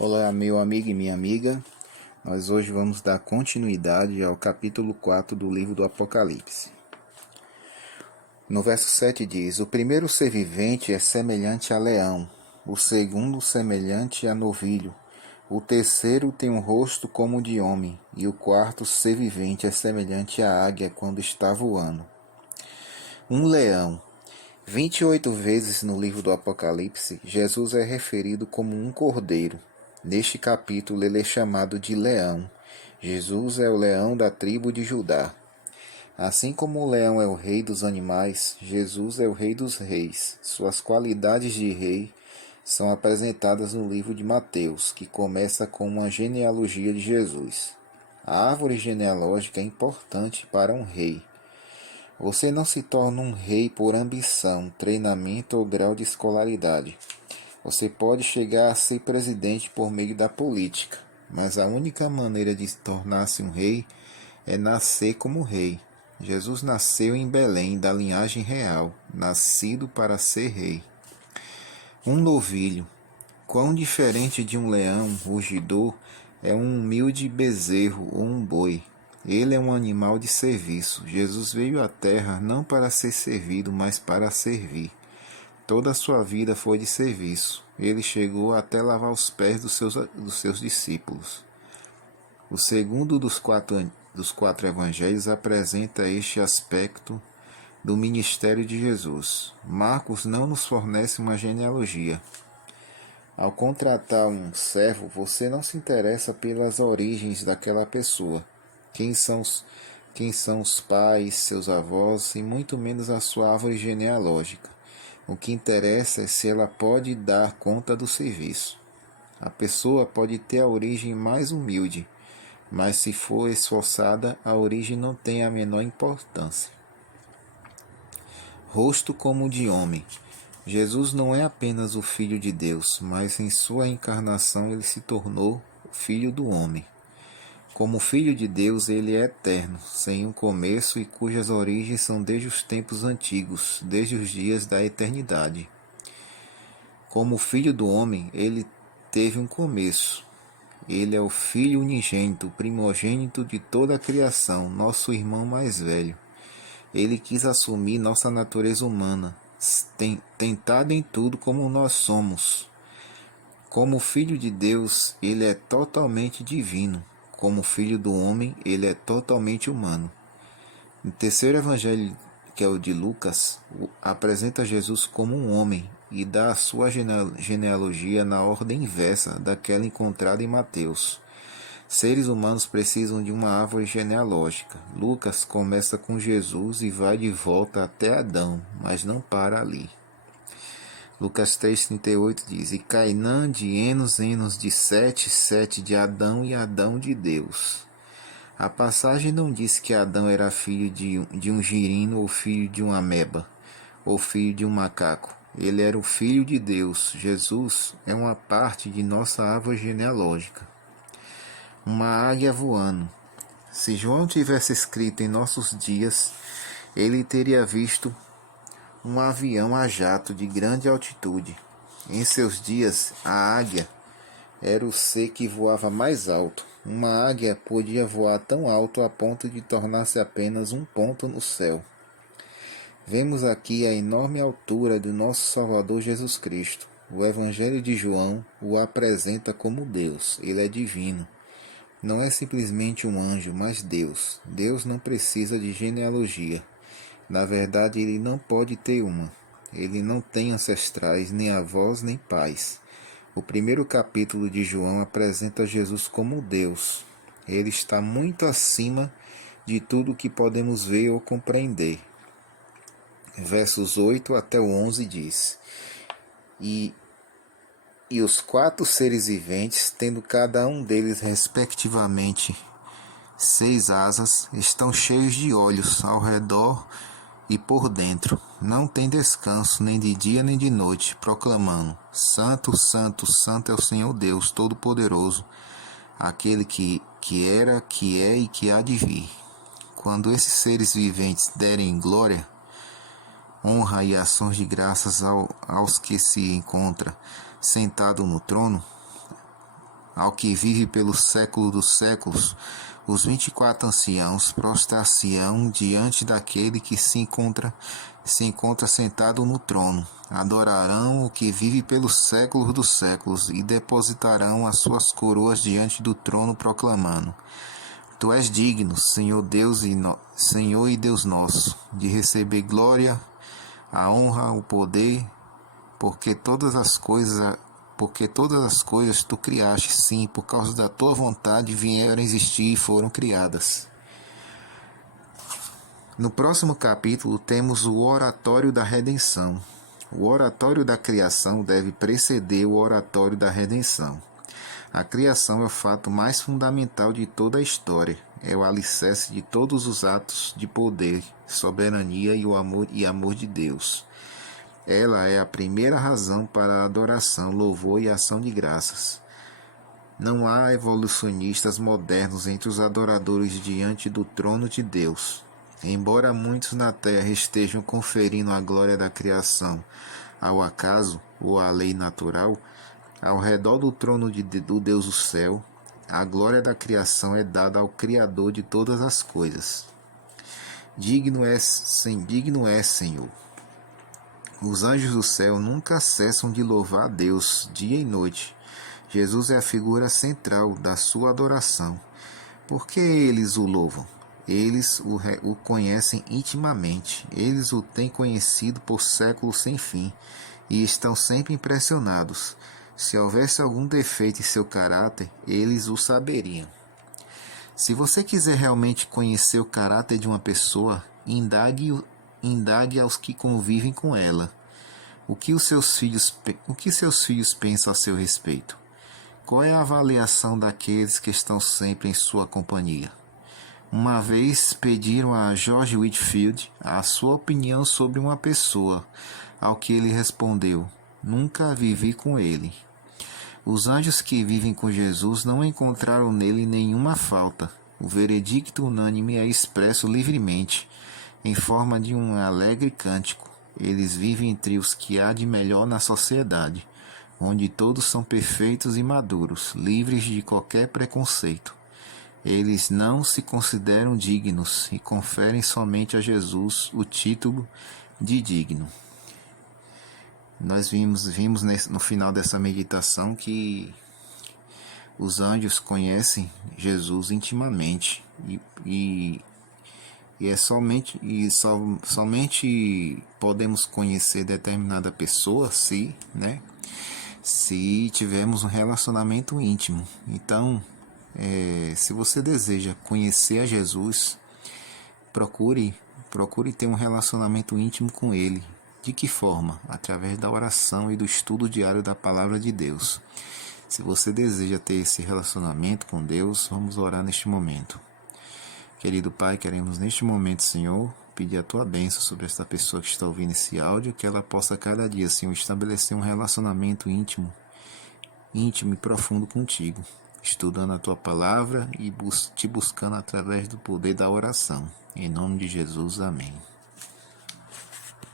Olá, meu amigo e minha amiga. Nós hoje vamos dar continuidade ao capítulo 4 do livro do Apocalipse. No verso 7 diz: O primeiro ser vivente é semelhante a leão, o segundo semelhante a novilho, o terceiro tem um rosto como o de homem, e o quarto ser vivente é semelhante à águia quando está voando. Um leão. 28 vezes no livro do Apocalipse, Jesus é referido como um cordeiro. Neste capítulo ele é chamado de leão. Jesus é o leão da tribo de Judá. Assim como o leão é o rei dos animais, Jesus é o rei dos reis. Suas qualidades de rei são apresentadas no livro de Mateus, que começa com uma genealogia de Jesus. A árvore genealógica é importante para um rei. Você não se torna um rei por ambição, treinamento ou grau de escolaridade. Você pode chegar a ser presidente por meio da política, mas a única maneira de tornar-se um rei é nascer como rei. Jesus nasceu em Belém, da linhagem real, nascido para ser rei. Um novilho. Quão diferente de um leão rugidor é um humilde bezerro ou um boi. Ele é um animal de serviço. Jesus veio à terra não para ser servido, mas para servir. Toda a sua vida foi de serviço. Ele chegou até lavar os pés dos seus discípulos. O segundo dos quatro evangelhos apresenta este aspecto do ministério de Jesus. Marcos não nos fornece uma genealogia. Ao contratar um servo, você não se interessa pelas origens daquela pessoa, quem são os pais, seus avós e muito menos a sua árvore genealógica. O que interessa é se ela pode dar conta do serviço. A pessoa pode ter a origem mais humilde, mas se for esforçada, a origem não tem a menor importância. Rosto como o de homem. Jesus não é apenas o Filho de Deus, mas em sua encarnação ele se tornou o Filho do homem. Como Filho de Deus, ele é eterno, sem um começo e cujas origens são desde os tempos antigos, desde os dias da eternidade. Como Filho do homem, ele teve um começo. Ele é o Filho unigênito, primogênito de toda a criação, nosso irmão mais velho. Ele quis assumir nossa natureza humana, tentado em tudo como nós somos. Como Filho de Deus, ele é totalmente divino. Como Filho do homem, ele é totalmente humano. No terceiro evangelho, que é o de Lucas, apresenta Jesus como um homem e dá a sua genealogia na ordem inversa daquela encontrada em Mateus. Seres humanos precisam de uma árvore genealógica. Lucas começa com Jesus e vai de volta até Adão, mas não para ali. Lucas 3,38 diz: E Cainã de Enos, Enos de Sete, Sete de Adão e Adão de Deus. A passagem não diz que Adão era filho de um girino ou filho de uma ameba, ou filho de um macaco. Ele era o filho de Deus. Jesus é uma parte de nossa árvore genealógica. Uma águia voando. Se João tivesse escrito em nossos dias, ele teria visto um avião a jato de grande altitude. Em seus dias, a águia era o ser que voava mais alto. Uma águia podia voar tão alto a ponto de tornar-se apenas um ponto no céu. Vemos aqui a enorme altura do nosso Salvador Jesus Cristo. O Evangelho de João o apresenta como Deus. Ele é divino. Não é simplesmente um anjo, mas Deus. Deus não precisa de genealogia. Na verdade, ele não pode ter uma. Ele não tem ancestrais, nem avós, nem pais. O primeiro capítulo de João apresenta Jesus como Deus. Ele está muito acima de tudo que podemos ver ou compreender. Versos 8 até o 11 diz: E os quatro seres viventes, tendo cada um deles respectivamente 6 asas, estão cheios de olhos ao redor e por dentro. Não tem descanso, nem de dia nem de noite, proclamando: Santo, Santo, Santo é o Senhor Deus Todo-Poderoso, aquele que era, que é e que há de vir. Quando esses seres viventes derem glória, honra e ações de graças aos que se encontram sentado no trono, ao que vive pelo século dos séculos, os 24 anciãos prostrar-se-ão diante daquele que se encontra sentado no trono. Adorarão o que vive pelos séculos dos séculos e depositarão as suas coroas diante do trono, proclamando: Tu és digno, Senhor Senhor e Deus nosso, de receber glória, a honra, o poder, porque todas as coisas tu criaste, sim, por causa da tua vontade vieram a existir e foram criadas. No próximo capítulo temos o oratório da redenção. O oratório da criação deve preceder o oratório da redenção. A criação é o fato mais fundamental de toda a história. É o alicerce de todos os atos de poder, soberania e amor de Deus. Ela é a primeira razão para a adoração, louvor e ação de graças. Não há evolucionistas modernos entre os adoradores diante do trono de Deus. Embora muitos na terra estejam conferindo a glória da criação ao acaso ou à lei natural, ao redor do trono do Deus do céu, a glória da criação é dada ao Criador de todas as coisas. Digno é, Senhor. Os anjos do céu nunca cessam de louvar a Deus, dia e noite. Jesus é a figura central da sua adoração. Por que eles o louvam? Eles o conhecem intimamente. Eles o têm conhecido por séculos sem fim e estão sempre impressionados. Se houvesse algum defeito em seu caráter, eles o saberiam. Se você quiser realmente conhecer o caráter de uma pessoa, indague aos que convivem com ela. O que seus filhos pensam a seu respeito? Qual é a avaliação daqueles que estão sempre em sua companhia? Uma vez pediram a George Whitefield a sua opinião sobre uma pessoa, ao que ele respondeu: nunca vivi com ele. Os anjos que vivem com Jesus não encontraram nele nenhuma falta. O veredicto unânime é expresso livremente, em forma de um alegre cântico. Eles vivem entre os que há de melhor na sociedade, onde todos são perfeitos e maduros, livres de qualquer preconceito. Eles não se consideram dignos e conferem somente a Jesus o título de digno. Nós vimos no final dessa meditação que os anjos conhecem Jesus intimamente e somente podemos conhecer determinada pessoa se tivermos um relacionamento íntimo. Então, se você deseja conhecer a Jesus, procure ter um relacionamento íntimo com Ele. De que forma? Através da oração e do estudo diário da Palavra de Deus. Se você deseja ter esse relacionamento com Deus, vamos orar neste momento. Querido Pai, queremos neste momento, Senhor, pedir a Tua bênção sobre esta pessoa que está ouvindo esse áudio, que ela possa cada dia, Senhor, estabelecer um relacionamento íntimo e profundo contigo, estudando a Tua Palavra e te buscando através do poder da oração. Em nome de Jesus, amém.